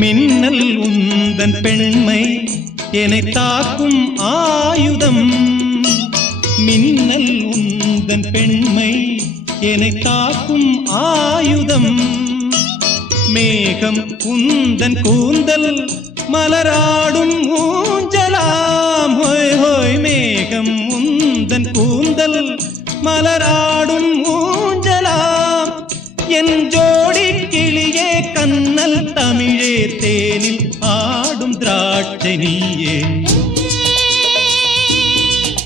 மின்னல் உந்தன் பெண்மை என்னை தாக்கும் ஆயுதம். மின்னல் உந்தன் பெண்மை என்னை தாக்கும் ஆயுதம். மேகம் உந்தன் கூந்தல் மலராடும் ஊஞ்சலாம். ஹோய் ஹோய் மேகம் உந்தன் கூந்தல் மலராடும் ஊஞ்சலாம். என் ஜோடி கிளியே கண்ணல் தமிழே தேனில் ஆடும் திராட்சை நீயே.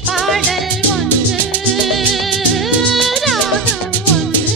பாடல் ஒன்று ராகம் ஒன்று.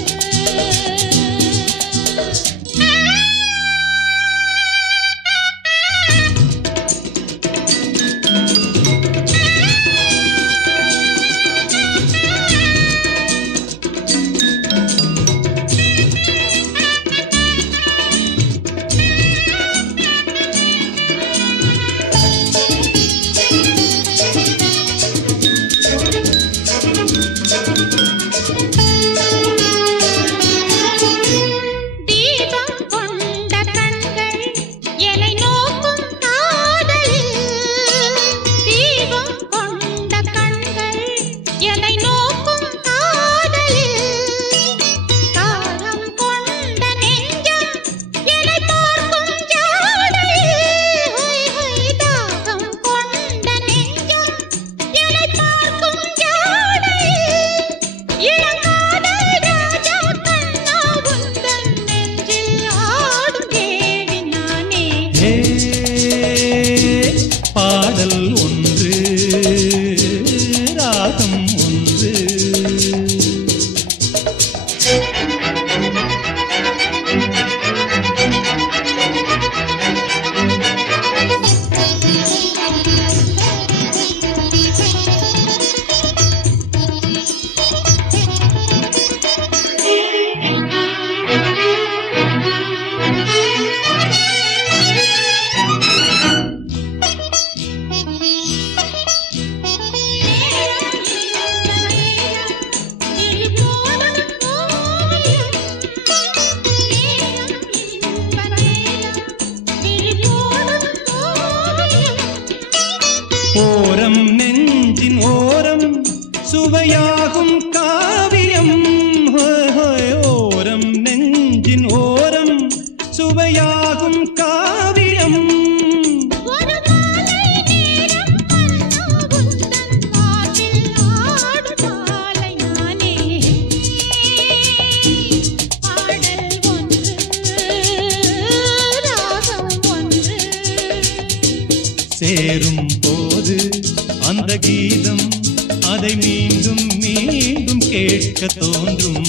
ஓரம் நெஞ்சின் ஓரம் சுவையாகும் காவியம். ஓரம் நெஞ்சின் ஓரம் சுவையாகும் காவியம். சேரும் போது அந்த கீதம் அதை மீண்டும் மீண்டும் கேட்க தோன்றும்.